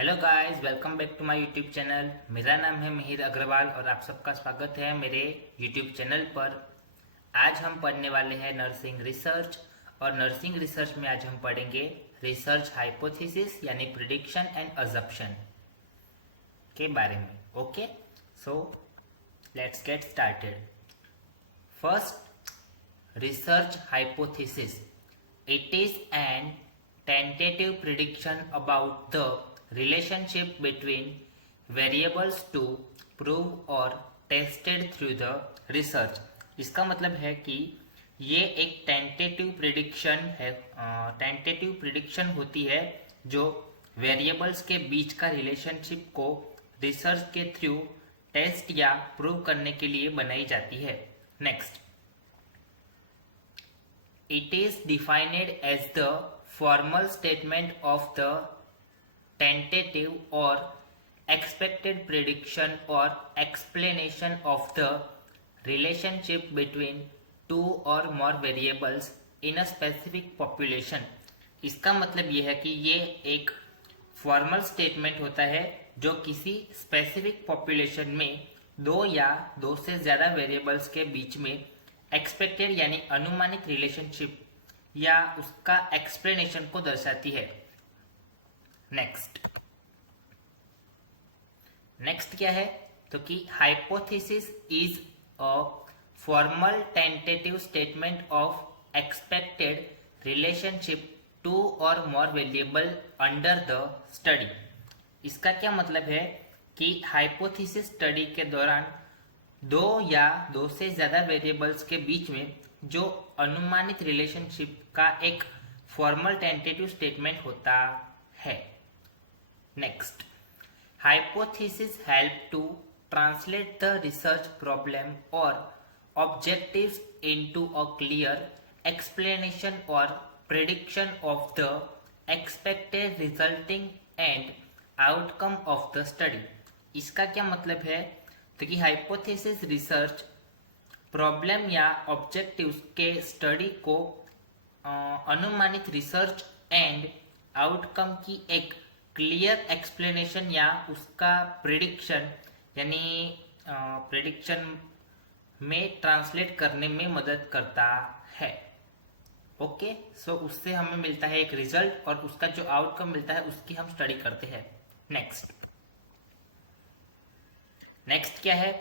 Hello guys, welcome back to my YouTube channel. मेरा नाम है मिहिर अग्रवाल और आप सबका स्वागत है मेरे यूट्यूब चैनल पर। आज हम पढ़ने वाले हैं नर्सिंग रिसर्च और नर्सिंग रिसर्च में आज हम पढ़ेंगे रिसर्च हाइपोथेसिस यानी प्रिडिक्शन एंड अजम्पशन के बारे में। Okay, so let's get started. First, research hypothesis. It is an tentative prediction about the relationship between variables to prove or tested through the research. इसका मतलब है कि ये एक टेंटेटिव प्रिडिक्शन है। टेंटेटिव प्रिडिक्शन होती है जो वेरिएबल्स के बीच का रिलेशनशिप को रिसर्च के थ्रू टेस्ट या प्रूव करने के लिए बनाई जाती है। Next, it is defined as the formal statement of the tentative or expected prediction or explanation of the relationship between two or more variables in a specific population. इसका मतलब यह है कि ये एक फॉर्मल स्टेटमेंट होता है जो किसी स्पेसिफिक पॉपुलेशन में दो या दो से ज्यादा वेरिएबल्स के बीच में एक्सपेक्टेड यानी अनुमानित रिलेशनशिप या उसका एक्सप्लेनेशन को दर्शाती है। नेक्स्ट क्या है तो कि hypothesis is a formal tentative statement of expected relationship two और more variable under the study. इसका क्या मतलब है कि हाइपोथेसिस स्टडी के दौरान दो या दो से ज्यादा वेरिएबल्स के बीच में जो अनुमानित रिलेशनशिप का एक फॉर्मल टेंटेटिव स्टेटमेंट होता है। Next, hypothesis help to translate the research problem और objectives into a clear explanation और prediction of the expected resulting and outcome of the study. इसका क्या मतलब है तो कि हाइपोथेसिस रिसर्च प्रॉब्लम या ऑब्जेक्टिव्स के स्टडी को अनुमानित रिसर्च एंड आउटकम की एक क्लियर एक्सप्लेनेशन या उसका प्रिडिक्शन यानी प्रिडिक्शन में ट्रांसलेट करने में मदद करता है। ओके, सो उससे हमें मिलता है एक रिजल्ट और उसका जो आउटकम मिलता है उसकी हम स्टडी करते हैं। नेक्स्ट क्या है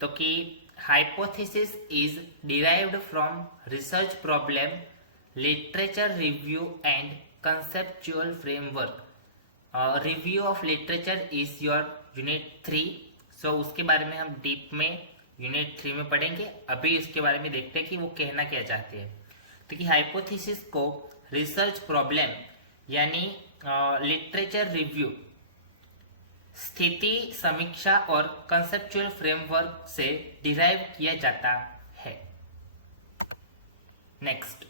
तो कि hypothesis is derived from research problem, literature review and conceptual framework. Review of literature is your unit 3। सो उसके बारे में हम डीप में यूनिट 3 में पढ़ेंगे। अभी इसके बारे में देखते हैं कि वो कहना क्या चाहते हैं। तो कि हाइपोथेसिस को रिसर्च प्रॉब्लम यानी लिटरेचर रिव्यू, स्थिति समीक्षा और कंसेप्चुअल फ्रेमवर्क से डिराइव किया जाता है। नेक्स्ट,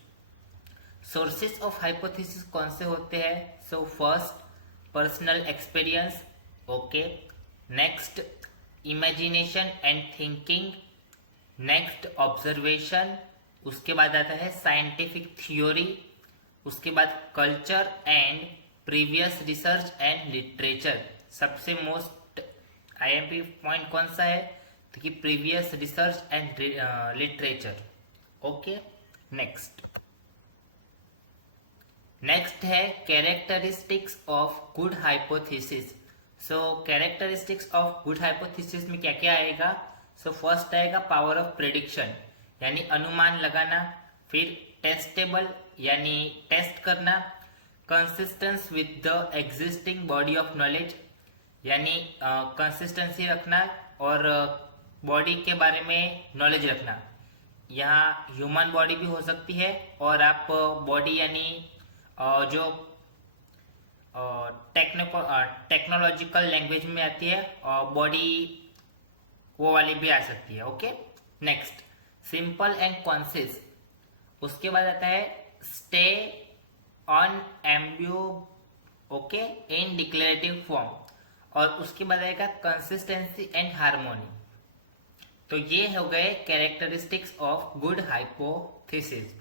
सोर्सेस ऑफ हाइपोथेसिस कौन से होते हैं? So first, personal experience. Okay, next imagination and thinking, next observation, उसके बाद आता है साइंटिफिक थ्योरी, उसके बाद culture and previous research and literature. सबसे मोस्ट आईएमपी पॉइंट कौन सा है तो कि previous research and literature. Okay, next है characteristics of good hypothesis. So characteristics of good hypothesis में क्या क्या आएगा? सो फर्स्ट आएगा पावर ऑफ प्रेडिक्शन यानी अनुमान लगाना, फिर टेस्टेबल यानी टेस्ट करना, consistence with the existing body of knowledge यानी कंसिस्टेंसी रखना और बॉडी के बारे में नॉलेज रखना। यहाँ ह्यूमन बॉडी भी हो सकती है और आप बॉडी यानी जो टेक्नोलॉजिकल लैंग्वेज में आती है और बॉडी वो वाली भी आ सकती है। Okay, next simple and concise, उसके बाद आता है stay on imbue okay in declarative form और उसके बाद आएगा कंसिस्टेंसी एंड हार्मोनी। तो ये हो गए कैरेक्टरिस्टिक्स ऑफ गुड हाइपोथेसिस।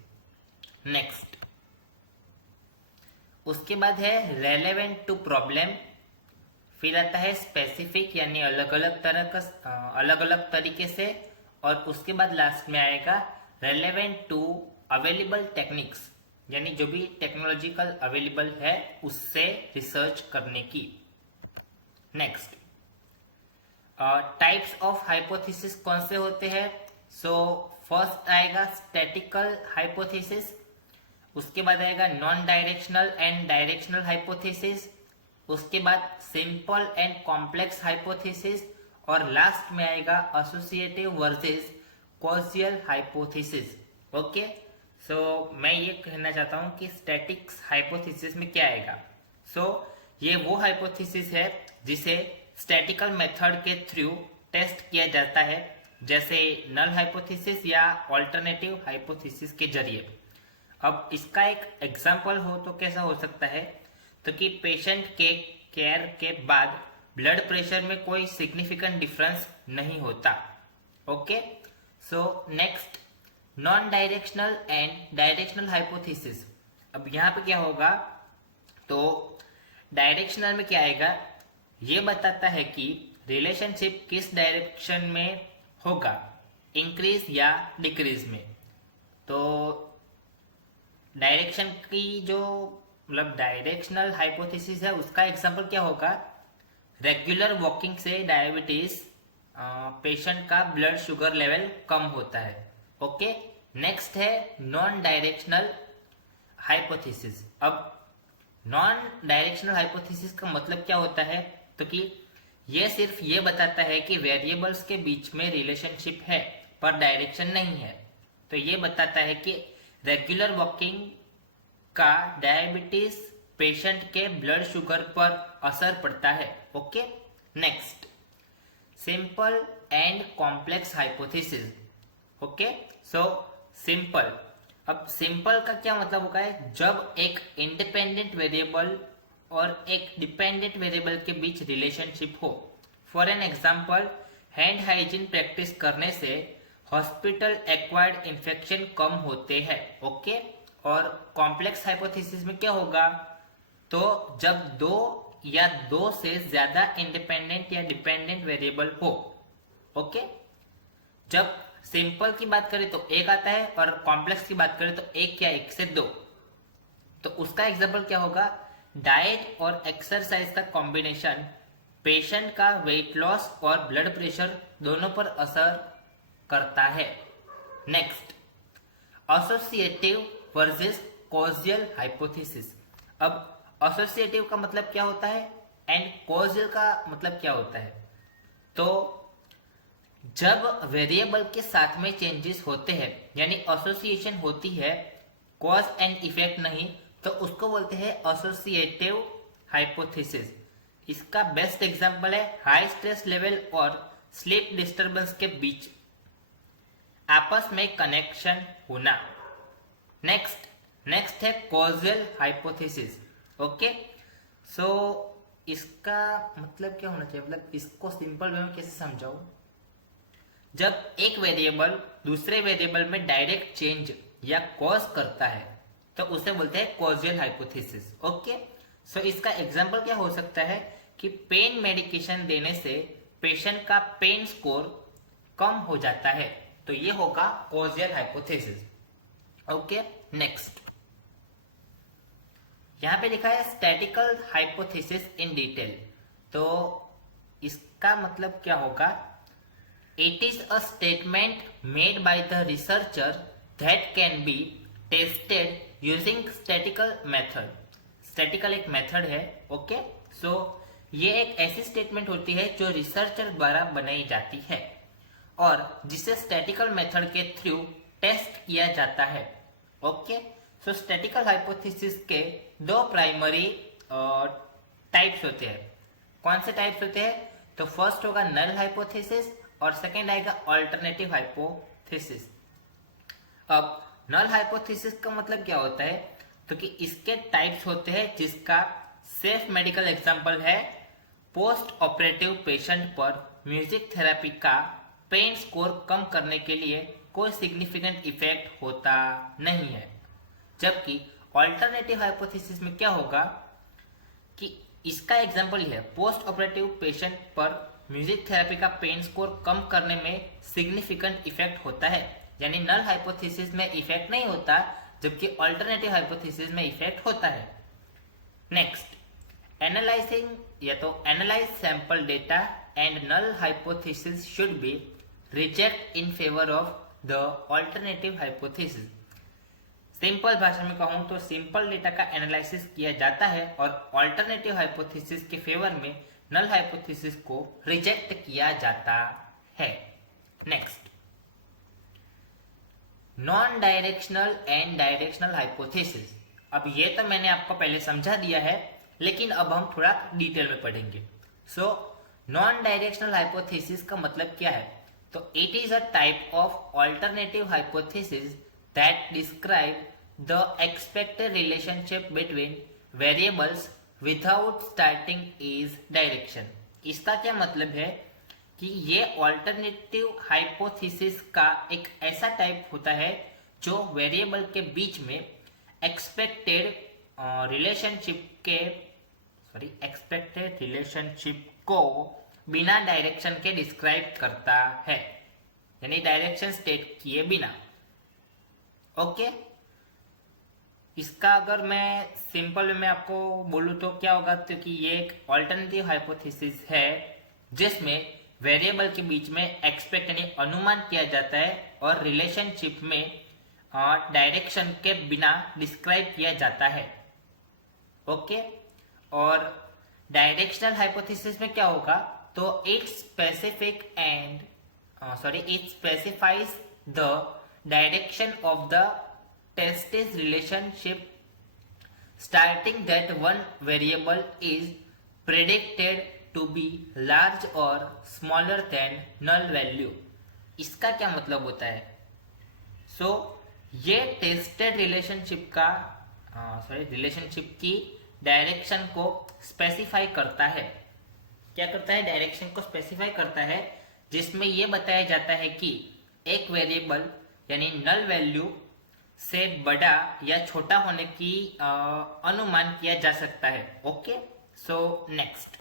उसके बाद है रेलेवेंट टू प्रॉब्लम, फिर आता है स्पेसिफिक यानी अलग अलग तरीके से, और उसके बाद लास्ट में आएगा रेलेवेंट टू अवेलेबल टेक्निक्स, यानी जो भी टेक्नोलॉजिकल अवेलेबल है उससे रिसर्च करने की। नेक्स्ट, टाइप्स ऑफ हाइपोथेसिस कौन से होते हैं? सो फर्स्ट आएगा स्टैटिकल हाइपोथेसिस, उसके बाद आएगा non directional and directional hypothesis, उसके बाद सिंपल एंड कॉम्प्लेक्स हाइपोथेसिस, और लास्ट में आएगा associative versus causal hypothesis. Okay, सो मैं ये कहना चाहता हूं कि स्टैटिक्स हाइपोथेसिस में क्या आएगा। सो ये वो हाइपोथेसिस है जिसे स्टैटिकल मेथड के थ्रू टेस्ट किया जाता है, जैसे नल हाइपोथेसिस या ऑल्टरनेटिव हाइपोथेसिस के जरिए। अब इसका एक एग्जांपल हो तो कैसा हो सकता है, तो कि पेशेंट के केयर के बाद ब्लड प्रेशर में कोई सिग्निफिकेंट डिफरेंस नहीं होता। Okay, so next, non directional and directional hypothesis. अब यहाँ पे क्या होगा, तो डायरेक्शनल में क्या आएगा, ये बताता है कि रिलेशनशिप किस डायरेक्शन में होगा, इंक्रीज या डिक्रीज में। तो डायरेक्शन की जो मतलब डायरेक्शनल हाइपोथेसिस है उसका एग्जांपल क्या होगा, रेगुलर वॉकिंग से डायबिटीज पेशेंट का ब्लड शुगर लेवल कम होता है। ओके, नेक्स्ट है नॉन डायरेक्शनल हाइपोथेसिस। अब नॉन डायरेक्शनल हाइपोथेसिस का मतलब क्या होता है, तो कि ये सिर्फ ये बताता है कि वेरिएबल्स के बीच में रिलेशनशिप है पर डायरेक्शन नहीं है। तो ये बताता है कि रेगुलर वॉकिंग का डायबिटीज पेशेंट के ब्लड शुगर पर असर पड़ता है। Okay, next, simple and complex hypothesis. Okay, so simple. अब सिंपल का क्या मतलब होगा है, जब एक इंडिपेंडेंट वेरिएबल और एक डिपेंडेंट वेरिएबल के बीच रिलेशनशिप हो। For an example, hand hygiene practice करने से हॉस्पिटल एक्वायर्ड इन्फेक्शन कम होते हैं। ओके, और कॉम्प्लेक्स हाइपोथेसिस में क्या होगा, तो जब दो या दो से ज्यादा इंडिपेंडेंट या डिपेंडेंट वेरिएबल हो। ओके, जब सिंपल की बात करें तो एक आता है, और कॉम्प्लेक्स की बात करें तो एक या एक से दो। तो उसका एग्जांपल क्या होगा, डाइट और एक्सरसाइज का कॉम्बिनेशन पेशेंट का वेट लॉस और ब्लड प्रेशर दोनों पर असर करता है। Next, associative versus causal hypothesis. अब एसोसिएटिव का मतलब क्या होता है एंड कॉजियल का मतलब क्या होता है, तो जब वेरिएबल के साथ में चेंजेस होते हैं यानी एसोसिएशन होती है, कॉज एंड इफेक्ट नहीं, तो उसको बोलते हैं एसोसिएटिव हाइपोथेसिस। इसका बेस्ट एग्जांपल है हाई स्ट्रेस लेवल और स्लीप डिस्टरबेंस के बीच आपस में कनेक्शन होना। नेक्स्ट है कॉजियल हाइपोथेसिस। ओके, सो इसका मतलब क्या होना चाहिए, मतलब इसको सिंपल वे में कैसे समझाऊं, जब एक वेरिएबल दूसरे वेरिएबल में डायरेक्ट चेंज या कॉज करता है तो उसे बोलते हैं कॉजियल हाइपोथेसिस। ओके, सो इसका एग्जांपल क्या हो सकता है कि पेन मेडिकेशन देने से पेशेंट का पेन स्कोर कम हो जाता है, तो ये होगा कॉजियल हाइपोथेसिस। ओके, नेक्स्ट, यहां पे लिखा है स्टैटिकल हाइपोथेसिस इन डिटेल। तो इसका मतलब क्या होगा, it is a statement made by the researcher that can be tested using statistical method. Statistical एक मेथड है। ओके, सो ये एक ऐसी स्टेटमेंट होती है जो रिसर्चर द्वारा बनाई जाती है और जिसे स्टैटिकल मेथड के थ्रू टेस्ट किया जाता है। ओके, सो स्टैटिकल हाइपोथेसिस के दो प्राइमरी टाइप्स होते हैं। कौन से टाइप्स होते हैं, तो फर्स्ट होगा नल हाइपोथेसिस और सेकेंड आएगा अल्टरनेटिव हाइपोथेसिस। अब नल हाइपोथेसिस का मतलब क्या होता है, तो कि इसके टाइप्स होते हैं जिसका सेफ मेडिकल एग्जांपल है पोस्ट ऑपरेटिव पेशेंट पर म्यूजिक थेरेपी का पेन स्कोर कम करने के लिए कोई सिग्निफिकेंट इफेक्ट होता नहीं है। जबकि अल्टरनेटिव हाइपोथेसिस में क्या होगा कि इसका एग्जाम्पल है पोस्ट ऑपरेटिव पेशेंट पर म्यूजिक थेरेपी का पेन स्कोर कम करने में सिग्निफिकेंट इफेक्ट होता है, यानी नल हाइपोथेसिस में इफेक्ट नहीं होता जबकि अल्टरनेटिव हाइपोथेसिस में इफेक्ट होता है। नेक्स्ट, एनालाइजिंग या तो analyse sample data and null hypothesis should be reject in favour of the alternative hypothesis. Simple भाषा में कहूं तो सिंपल डेटा का एनालिसिस किया जाता है और अल्टरनेटिव हाइपोथेसिस के फेवर में नल हाइपोथेसिस को रिजेक्ट किया जाता है। Next, non directional and directional hypothesis. अब ये तो मैंने आपको पहले समझा दिया है, लेकिन अब हम थोड़ा डिटेल में पढ़ेंगे। सो नॉन डायरेक्शनल हाइपोथेसिस का मतलब क्या है? तो it is a type of alternative hypothesis that describe the expected relationship between variables without starting is direction। इसका क्या मतलब है कि ये अल्टरनेटिव हाइपोथेसिस का एक ऐसा टाइप होता है जो वेरिएबल के बीच में एक्सपेक्टेड रिलेशनशिप को बिना डायरेक्शन के डिस्क्राइब करता है, यानी डायरेक्शन स्टेट किए बिना। ओके, इसका अगर मैं सिंपल में आपको बोलूं तो क्या होगा, क्योंकि ये एक अल्टरनेटिव हाइपोथेसिस है जिसमें वेरिएबल के बीच में एक्सपेक्ट यानी अनुमान किया जाता है और रिलेशनशिप में डायरेक्शन के बिना डिस्क्राइब किया जाता है। ओके, और डायरेक्शनल हाइपोथेसिस में क्या होगा, तो it specifies the direction of the test's relationship starting that one variable is predicted to be large or smaller than null value। इसका क्या मतलब होता है? ये टेस्टेड रिलेशनशिप की डायरेक्शन को स्पेसिफाई करता है। क्या करता है? डायरेक्शन को स्पेसिफाई करता है, जिसमें यह बताया जाता है कि एक वेरिएबल यानी नल वैल्यू से बड़ा या छोटा होने की अनुमान किया जा सकता है। ओके, सो नेक्स्ट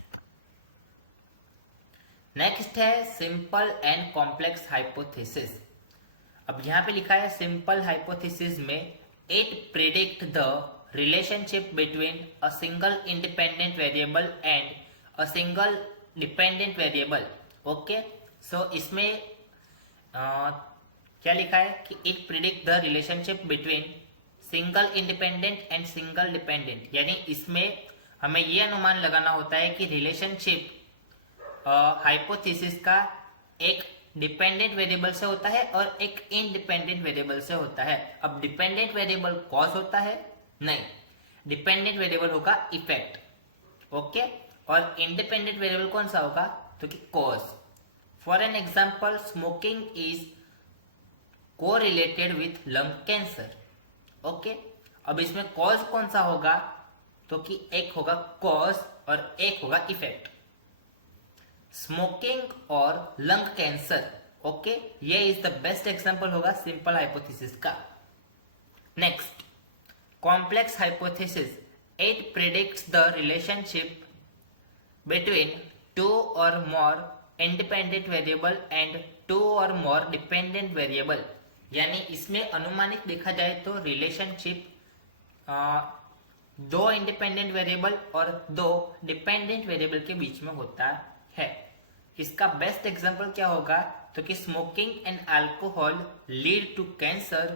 है सिंपल एंड कॉम्प्लेक्स हाइपोथेसिस। अब यहाँ पे लिखा है सिंपल हाइपोथेसिस में it predict the relationship between a single independent variable and a single dependent variable. Okay, so इसमें क्या लिखा है कि it predict the relationship between single independent and single dependent, यानी इसमें हमें यह अनुमान लगाना होता है कि रिलेशनशिप हाइपोथेसिस का एक डिपेंडेंट वेरिएबल से होता है और एक इंडिपेंडेंट वेरिएबल से होता है। अब डिपेंडेंट वेरिएबल कॉज होता है? नहीं, डिपेंडेंट वेरिएबल होगा इफेक्ट। ओके, और इंडिपेंडेंट वेरिएबल कौन सा होगा? तो कि cause. For an example, smoking is correlated with lung cancer. Okay, अब इसमें कॉज कौन सा होगा? तो कि एक होगा कॉज और एक होगा इफेक्ट, स्मोकिंग और लंग कैंसर। ओके, ये इज द बेस्ट एग्जांपल होगा सिंपल हाइपोथेसिस का। Next, complex hypothesis it predicts the relationship between two और more independent variable and two और मोर डिपेंडेंट वेरिएबल, यानी इसमें अनुमानित देखा जाए तो रिलेशनशिप दो इंडिपेंडेंट वेरिएबल और दो डिपेंडेंट वेरिएबल के बीच में होता है। इसका बेस्ट एग्जांपल क्या होगा? तो कि smoking and alcohol lead to cancer,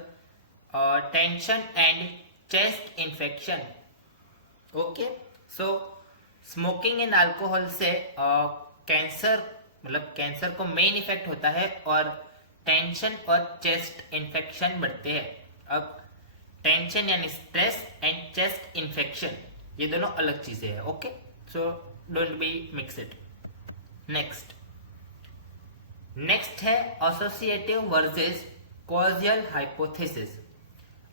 tension and chest infection. Okay, so smoking and alcohol से कैंसर मतलब कैंसर को मेन इफेक्ट होता है और टेंशन और चेस्ट इन्फेक्शन बढ़ते हैं। अब टेंशन यानी स्ट्रेस एंड चेस्ट इन्फेक्शन ये दोनों अलग चीजें हैं। Okay, so don't be mix it. Next है एसोसिएटिव वर्सेस कॉजियल हाइपोथेसिस।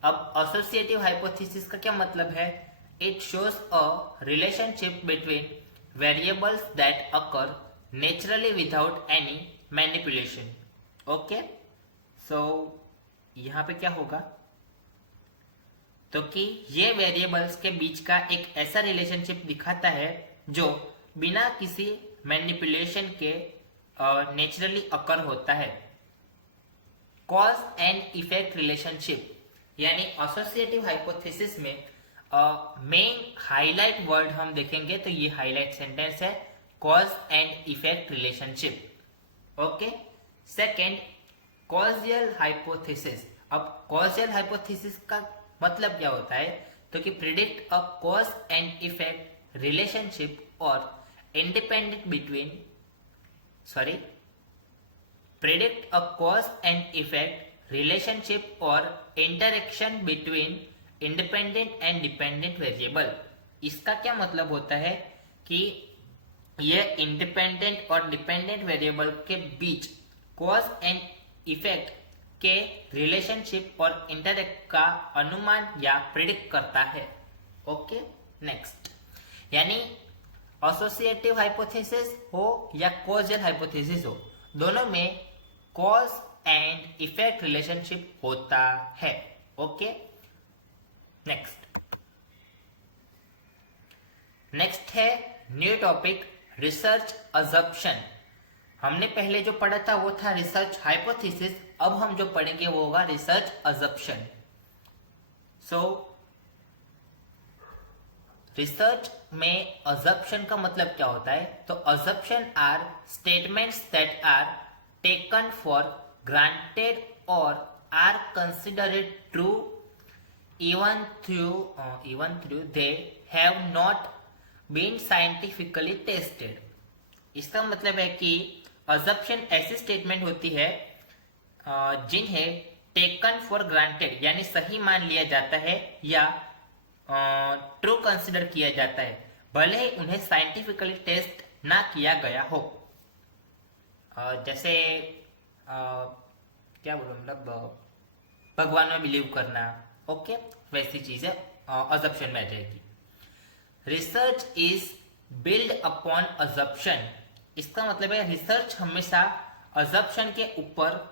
अब एसोसिएटिव हाइपोथेसिस का क्या मतलब है? It shows a relationship between variables that occur naturally without any manipulation. Okay, so यहां पे क्या होगा? तो कि ये वेरिएबल्स के बीच का एक ऐसा रिलेशनशिप दिखाता है जो बिना किसी मैनिपुलेशन के नेचुरली अकर होता है। कॉज एंड इफेक्ट रिलेशनशिप यानी एसोसिएटिव हाइपोथेसिस में मेन हाईलाइट वर्ड हम देखेंगे तो ये हाईलाइट सेंटेंस है, cause and effect relationship. Okay, second causal hypothesis. अब कॉजियल हाइपोथेसिस का मतलब क्या होता है, तो कि predict a cause and effect relationship और independent between predict a cause and effect relationship or interaction between independent and dependent variable। इसका क्या मतलब होता है कि यह इंडिपेंडेंट और डिपेंडेंट वेरिएबल के बीच कॉज एंड इफेक्ट के रिलेशनशिप और इंटरेक्ट का अनुमान या प्रिडिक्ट करता है। ओके, नेक्स्ट, यानी एसोसिएटिव हाइपोथेसिस हो या कॉजियल हाइपोथेसिस हो, दोनों में कॉज एंड इफेक्ट रिलेशनशिप होता है। ओके, नेक्स्ट है न्यू टॉपिक रिसर्च अजम्पशन। हमने पहले जो पढ़ा था वो था रिसर्च हाइपोथेसिस, अब हम जो पढ़ेंगे वो होगा रिसर्च अजम्पशन। सो रिसर्च में अजम्पशन का मतलब क्या होता है, तो assumption are statements that are taken for granted और are considered true even through they have not been scientifically tested। इसका मतलब है कि assumption ऐसी स्टेटमेंट होती है जिन्हें टेकन फॉर ग्रांटेड यानी सही मान लिया जाता है या ट्रू कंसिडर किया जाता है, भले ही उन्हें साइंटिफिकली टेस्ट ना किया गया हो। जैसे क्या बोलूं, मतलब भगवान में बिलीव करना, ओके, वैसी चीजें अजम्पशन में आ जाएगी। Research is build upon assumption. इसका मतलब है रिसर्च हमेशा अजम्पशन के ऊपर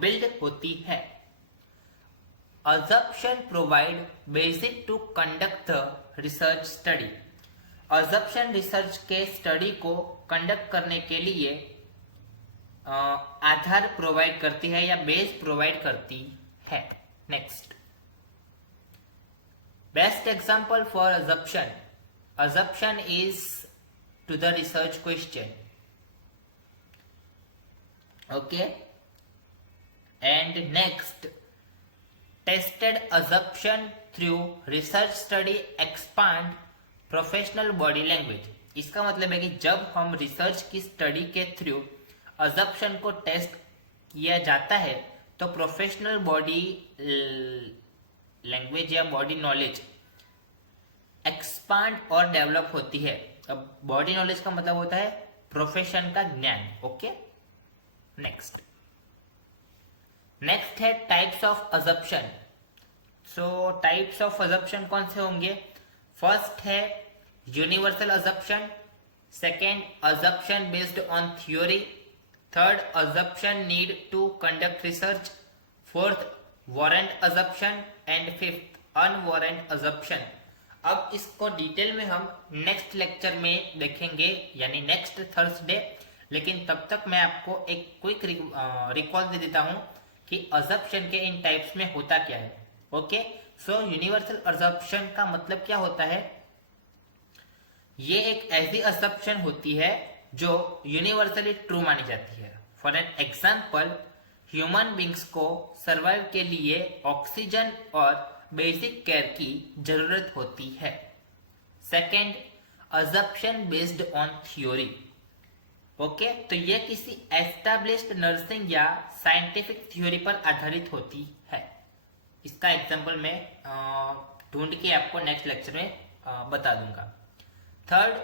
बिल्ड होती है। Assumption provide basic to conduct the research study. Assumption research के स्टडी को कंडक्ट करने के लिए आधार प्रोवाइड करती है या बेस प्रोवाइड करती है। Next, best example for assumption। Assumption is to the research question। Okay, and next, tested assumption through research study expand professional body language। इसका मतलब है कि जब हम रिसर्च की स्टडी के थ्रू assumption को टेस्ट किया जाता है तो प्रोफेशनल बॉडी लैंग्वेज या बॉडी नॉलेज एक्सपांड और डेवलप होती है। अब बॉडी नॉलेज का मतलब होता है प्रोफेशन का ज्ञान। ओके, नेक्स्ट है types of assumption. So types of assumption कौन से होंगे? फर्स्ट है universal assumption, second assumption based on theory, third assumption need to conduct research, fourth warrant assumption and fifth unwarrant assumption. अब इसको detail में हम next lecture में देखेंगे यानी नेक्स्ट थर्सडे, लेकिन तब तक मैं आपको एक क्विक रिकॉल दे देता हूं कि अजम्पशन के इन टाइप्स में होता क्या है। ओके, सो यूनिवर्सल अजम्पशन का मतलब क्या होता है? ये एक ऐसी अजम्पशन होती है जो यूनिवर्सली ट्रू मानी जाती है। For an example, human beings को सर्वाइव के लिए ऑक्सीजन और बेसिक केयर की जरूरत होती है। Second, assumption based on theory. Okay, तो ये किसी एस्टैब्लिश्ड नर्सिंग या साइंटिफिक थ्योरी पर आधारित होती है। इसका एग्जांपल मैं ढूंढ के आपको नेक्स्ट लेक्चर में बता दूंगा। Third,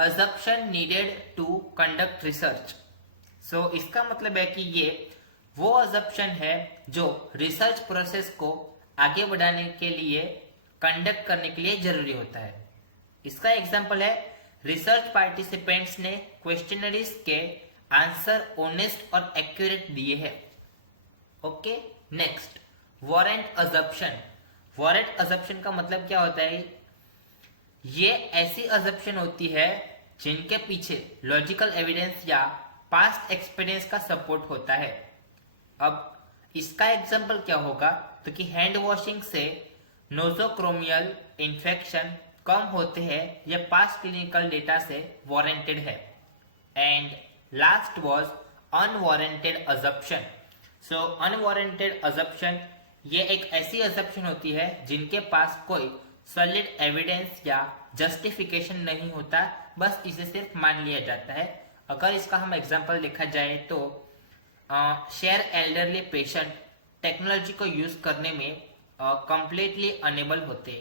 assumption needed to conduct research. So इसका मतलब है कि ये वो अजम्पशन है जो रिसर्च प्रोसेस को आगे बढ़ाने के लिए कंडक्ट करने के लिए जरूरी होता है। इसका एग्जांपल है रिसर्च पार्टिसिपेंट्स ने क्वेश्चनरीज के आंसर ऑनेस्ट और एक्यूरेट दिए हैं। Okay, next, warrant assumption. Warrant assumption का मतलब क्या होता है? ये ऐसी अजम्पशन होती है जिनके पीछे लॉजिकल एविडेंस या पास्ट एक्सपीरियंस का सपोर्ट होता है। अब इसका एग्जाम्पल क्या होगा, तो कि हैंड वॉशिंग से नोजोक्रोमियल इन्फेक्शन कम होते हैं, यह पास्ट क्लिनिकल डेटा से वारंटेड है। And last was unwarranted assumption. So unwarranted assumption ये एक ऐसी अजम्पशन होती है जिनके पास कोई सॉलिड एविडेंस या जस्टिफिकेशन नहीं होता, बस इसे सिर्फ मान लिया जाता है। अगर इसका हम एग्जांपल देखा जाए तो शेयर एल्डरली पेशेंट टेक्नोलॉजी को यूज करने में कंप्लीटली अनेबल होते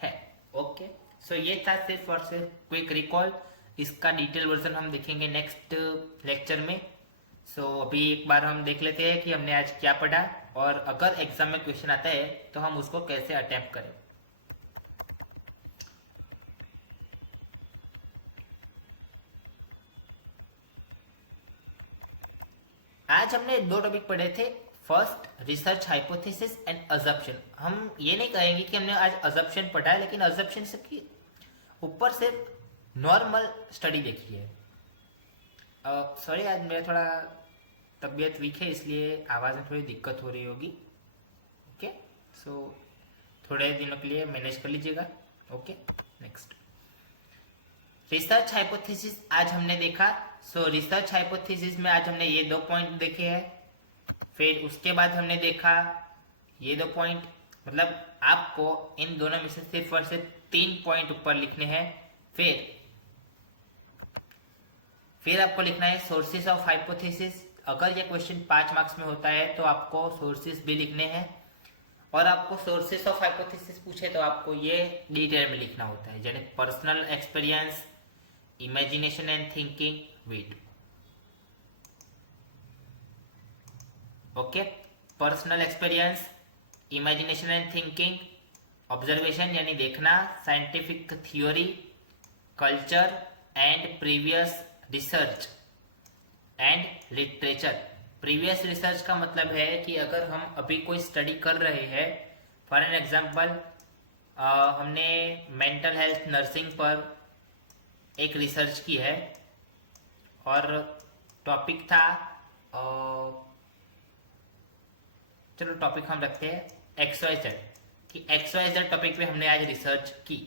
हैं। ओके, सो ये था सिर्फ और सिर्फ क्विक रिकॉल। इसका डिटेल वर्जन हम देखेंगे नेक्स्ट लेक्चर में। सो अभी एक बार हम देख लेते हैं कि हमने आज क्या पढ़ा, और अगर एग्जाम में क्वेश्चन आता है तो हम उसको कैसे अटेम्प्ट करें। आज हमने दो टॉपिक पढ़े थे। First, research hypothesis and assumption. हम ये नहीं कहेंगे कि हमने आज अजम्पशन पढ़ा है, लेकिन अजम्पशन से की ऊपर से नॉर्मल स्टडी देखी है। सॉरी, आज मेरा थोड़ा तबीयत वीक है, इसलिए आवाज़ में थोड़ी दिक्कत हो रही होगी। ओके, सो थोड़े दिनों के लिए मैनेज कर लीजिएगा। ओके, नेक्स्ट रिसर्च हाइपोथेसिस आज हमने देखा। सो रिसर्च हाइपोथेसिस में आज हमने ये 2 पॉइंट देखे हैं। फिर उसके बाद हमने देखा ये 2 पॉइंट, मतलब आपको इन दोनों में से सिर्फ और सिर्फ 3 पॉइंट ऊपर लिखने हैं। फिर आपको लिखना है सोर्सेस ऑफ हाइपोथेसिस। अगर ये क्वेश्चन 5 मार्क्स में होता है तो आपको सोर्सेस भी लिखने हैं, और आपको सोर्सेस ऑफ हाइपोथेसिस पूछे तो आपको ये डिटेल में लिखना होता है, जैसे personal experience, imagination and thinking with. Okay, personal experience, imagination and thinking, observation यानी देखना, scientific theory, culture and previous research and literature. Previous research का मतलब है कि अगर हम अभी कोई स्टडी कर रहे हैं, फॉर एन एग्जांपल हमने मेंटल हेल्थ नर्सिंग पर एक रिसर्च की है, और टॉपिक था चलो टॉपिक हम रखते हैं XYZ, कि XYZ टॉपिक पे हमने आज रिसर्च की।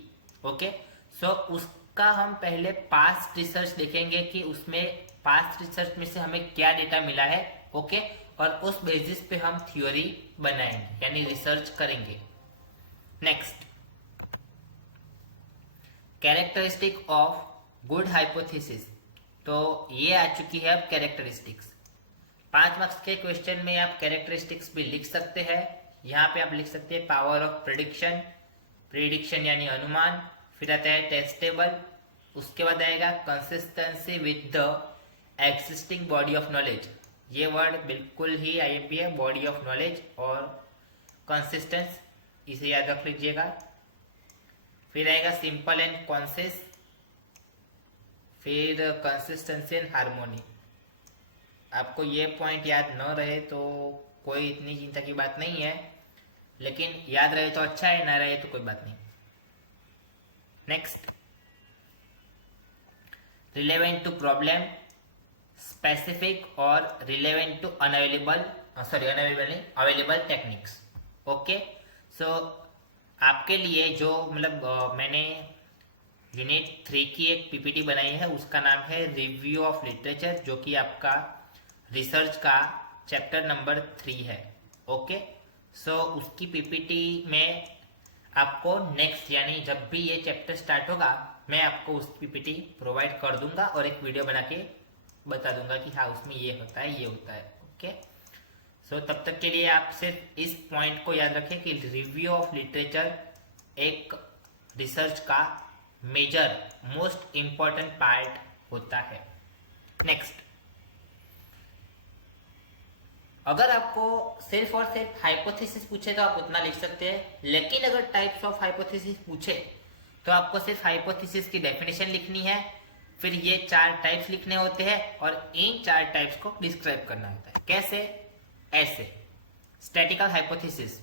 ओके, सो उसका हम पहले पास्ट रिसर्च देखेंगे कि उसमें पास्ट रिसर्च में से हमें क्या डेटा मिला है। ओके, और उस बेसिस पे हम थ्योरी बनाएंगे यानी रिसर्च करेंगे। Next, characteristic of good hypothesis. तो ये आ चुकी है अब कैरेक्टरिस्टिक्स। 5 मार्क्स के क्वेश्चन में आप कैरेक्टरिस्टिक्स भी लिख सकते हैं। यहाँ पे आप लिख सकते हैं पावर ऑफ प्रिडिक्शन, प्रिडिक्शन यानी अनुमान। फिर आता है टेस्टेबल, उसके बाद आएगा consistency with the existing body of knowledge. ये वर्ड बिल्कुल ही IMP है, बॉडी ऑफ नॉलेज और कंसिस्टेंस, इसे याद रख लीजिएगा। फिर आएगा सिंपल एंड कॉन्सिस, फिर कंसिस्टेंसी एंड हार्मोनी। आपको ये पॉइंट याद न रहे तो कोई इतनी चिंता की बात नहीं है, लेकिन याद रहे तो अच्छा है, ना रहे तो कोई बात नहीं। Next, relevant to problem, specific और relevant to available techniques. Okay, so आपके लिए जो मतलब मैंने यूनिट 3 की एक PPT बनाई है, उसका नाम है रिव्यू ऑफ लिटरेचर, जो कि आपका रिसर्च का चैप्टर नंबर 3 है। ओके, सो उसकी PPT में आपको नेक्स्ट यानी जब भी ये चैप्टर स्टार्ट होगा, मैं आपको उस PPT प्रोवाइड कर दूंगा और एक वीडियो बना के बता दूंगा कि हाँ उसमें ये होता है, ये होता है। ओके, सो तब तक के लिए आप सिर्फ इस पॉइंट को याद रखें कि रिव्यू ऑफ लिटरेचर एक रिसर्च का मेजर मोस्ट इंपॉर्टेंट पार्ट होता है। नेक्स्ट, अगर आपको सिर्फ और सिर्फ हाइपोथेसिस पूछे तो आप उतना लिख सकते हैं, लेकिन अगर टाइप्स ऑफ हाइपोथेसिस पूछे तो आपको सिर्फ हाइपोथेसिस की डेफिनेशन लिखनी है, फिर ये 4 टाइप्स लिखने होते हैं और इन 4 टाइप्स को डिस्क्राइब करना होता है। कैसे? ऐसे स्टैटिकल हाइपोथेसिस,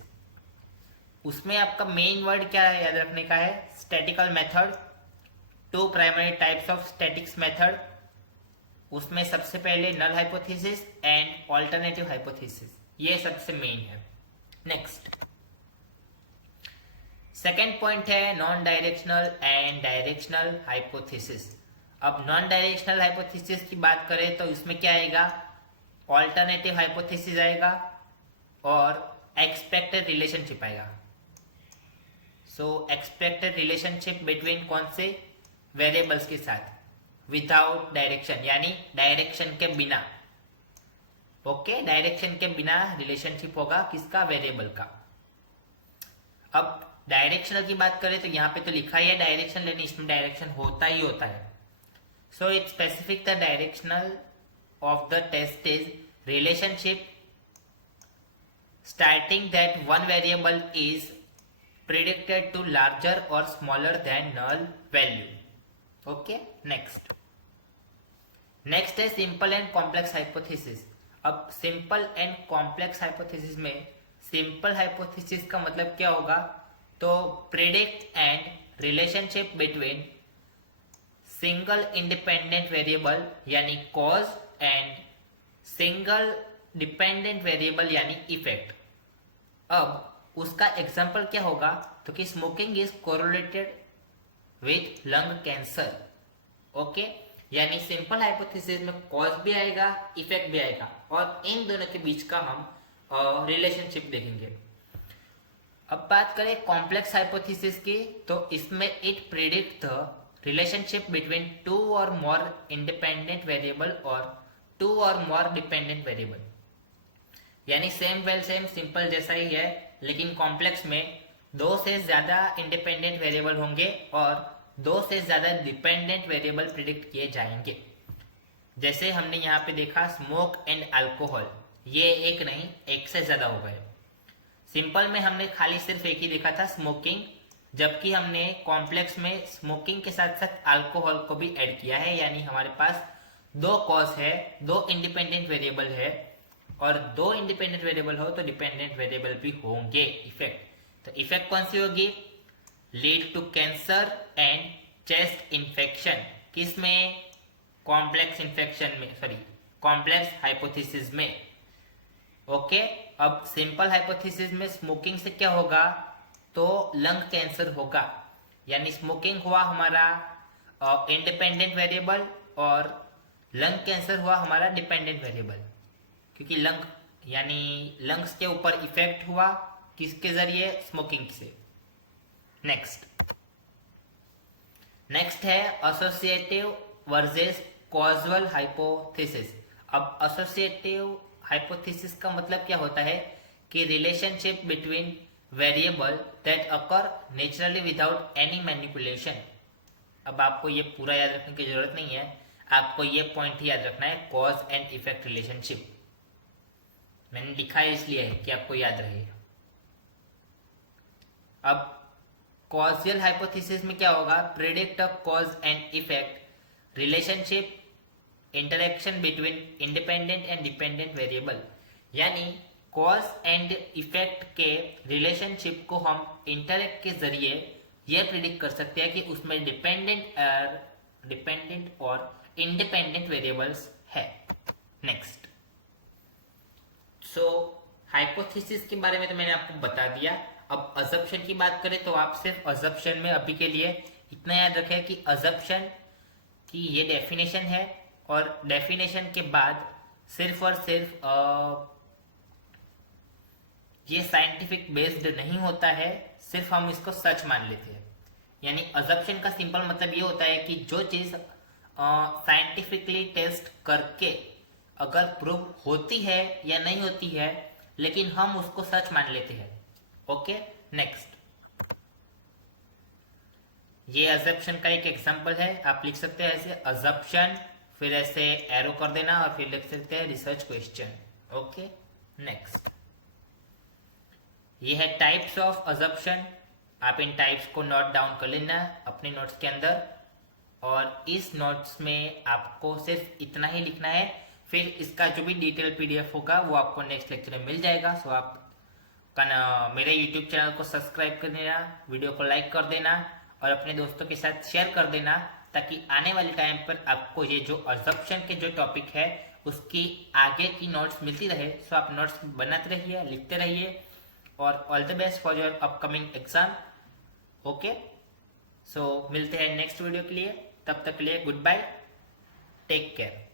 उसमें आपका मेन वर्ड क्या याद रखने का है? Statistical method, two primary types of statistics method, उसमें सबसे पहले null hypothesis and alternative hypothesis, ये सबसे मेन है। नेक्स्ट सेकेंड पॉइंट है non directional and directional hypothesis. अब नॉन डायरेक्शनल हाइपोथेसिस की बात करें तो इसमें क्या आएगा, ऑल्टरनेटिव हाइपोथेसिस आएगा और एक्सपेक्टेड रिलेशनशिप आएगा। सो एक्सपेक्टेड रिलेशनशिप बिटवीन कौन से वेरिएबल्स के साथ, विदाउट डायरेक्शन, यानी डायरेक्शन के बिना। ओके, डायरेक्शन के बिना रिलेशनशिप होगा किसका, वेरिएबल का। अब डायरेक्शनल की बात करें तो यहाँ पे तो लिखा ही है डायरेक्शन, लेकिन इसमें डायरेक्शन होता ही होता है। So it specific the directional of the test is relationship starting that one variable is predicted to larger or smaller than null value. Okay, next है simple and complex hypothesis। अब simple and complex hypothesis में simple hypothesis का मतलब क्या होगा, तो predict and relationship between single independent variable यानी cause and single dependent variable यानी effect। अब उसका एग्जाम्पल क्या होगा, तो कि smoking is correlated with lung cancer. Okay, यानी सिंपल हाइपोथेसिस में कॉज भी आएगा, इफेक्ट भी आएगा, और इन दोनों के बीच का हम रिलेशनशिप देखेंगे। अब बात करें कॉम्प्लेक्स हाइपोथेसिस की, तो इसमें it predict the relationship between two और मोर इंडिपेंडेंट वेरिएबल और टू और मोर डिपेंडेंट वेरिएबल। यानी सेम सिंपल जैसा ही है, लेकिन कॉम्प्लेक्स में दो से ज्यादा इंडिपेंडेंट वेरिएबल होंगे और दो से ज्यादा डिपेंडेंट वेरिएबल प्रिडिक्ट किए जाएंगे। जैसे हमने यहाँ पे देखा स्मोक एंड अल्कोहल, ये एक नहीं एक से ज्यादा हो गए। सिंपल में हमने खाली सिर्फ एक ही देखा था स्मोकिंग, जबकि हमने कॉम्प्लेक्स में स्मोकिंग के साथ साथ अल्कोहल को भी ऐड किया है। यानी हमारे पास दो कॉज है, दो इंडिपेंडेंट वेरिएबल है, और दो इंडिपेंडेंट वेरिएबल हो तो डिपेंडेंट वेरिएबल भी होंगे। इफेक्ट, तो इफेक्ट कौन सी होगी, lead to cancer and chest infection. किसमें, कॉम्प्लेक्स इन्फेक्शन में, सॉरी कॉम्प्लेक्स हाइपोथेसिस में। ओके, अब सिंपल हाइपोथेसिस में स्मोकिंग से क्या होगा, तो लंग कैंसर होगा। यानी स्मोकिंग हुआ हमारा इंडिपेंडेंट वेरिएबल और लंग कैंसर हुआ हमारा डिपेंडेंट वेरिएबल, क्योंकि लंग यानी लंग्स के ऊपर इफेक्ट हुआ किसके जरिए, स्मोकिंग से। नेक्स्ट है एसोसिएटिव वर्सेस कॉजुअल हाइपोथेसिस। अब एसोसिएटिव हाइपोथेसिस का मतलब क्या होता है कि relationship between variable that occur naturally without any manipulation. अब आपको ये पूरा याद रखने की जरूरत नहीं है, आपको ये पॉइंट ही याद रखना है, कॉज एंड इफेक्ट रिलेशनशिप। मैंने लिखा है इसलिए है कि आपको याद रहे। अब कॉजियल हाइपोथेसिस में क्या होगा, predict a cause and effect relationship interaction between independent and dependent variable. यानी कॉज एंड इफेक्ट के रिलेशनशिप को हम इंटरेक्ट के जरिए यह प्रिडिक्ट कर सकते हैं कि उसमें डिपेंडेंट और इंडिपेंडेंट वेरिएबल्स है। नेक्स्ट, सो हाइपोथेसिस के बारे में तो मैंने आपको बता दिया। अब अजम्पशन की बात करें तो आप सिर्फ अजम्पशन में अभी के लिए इतना याद रखें कि अजम्पशन की ये डेफिनेशन है, और डेफिनेशन के बाद सिर्फ और सिर्फ ये साइंटिफिक बेस्ड नहीं होता है, सिर्फ हम इसको सच मान लेते हैं। यानी अजम्पशन का सिंपल मतलब ये होता है कि जो चीज साइंटिफिकली टेस्ट करके अगर प्रूफ होती है या नहीं होती है, लेकिन हम उसको सच मान लेते हैं। ओके, नेक्स्ट, ये अजम्पशन का एक एग्जांपल है। आप लिख सकते हैं ऐसे अजम्पशन, फिर ऐसे एरो कर देना और फिर लिख सकते हैं रिसर्च क्वेश्चन। ओके, नेक्स्ट, ये है टाइप्स ऑफ अजम्पशन। आप इन टाइप्स को नोट डाउन कर लेना अपने नोट्स के अंदर, और इस नोट्स में आपको सिर्फ इतना ही लिखना है। फिर इसका जो भी डिटेल पीडीएफ होगा वो आपको नेक्स्ट लेक्चर में मिल जाएगा। सो आप मेरे यूट्यूब चैनल को सब्सक्राइब कर देना, वीडियो को लाइक कर देना और अपने दोस्तों के साथ शेयर कर देना, ताकि आने वाले टाइम पर आपको ये जो अजम्पशन के जो टॉपिक है उसकी आगे की नोट्स मिलती रहे। सो आप नोट्स बनाते रहिए, लिखते रहिए और all the best for your upcoming exam. Okay, so मिलते हैं नेक्स्ट वीडियो के लिए, तब तक के लिए गुड बाय, टेक केयर।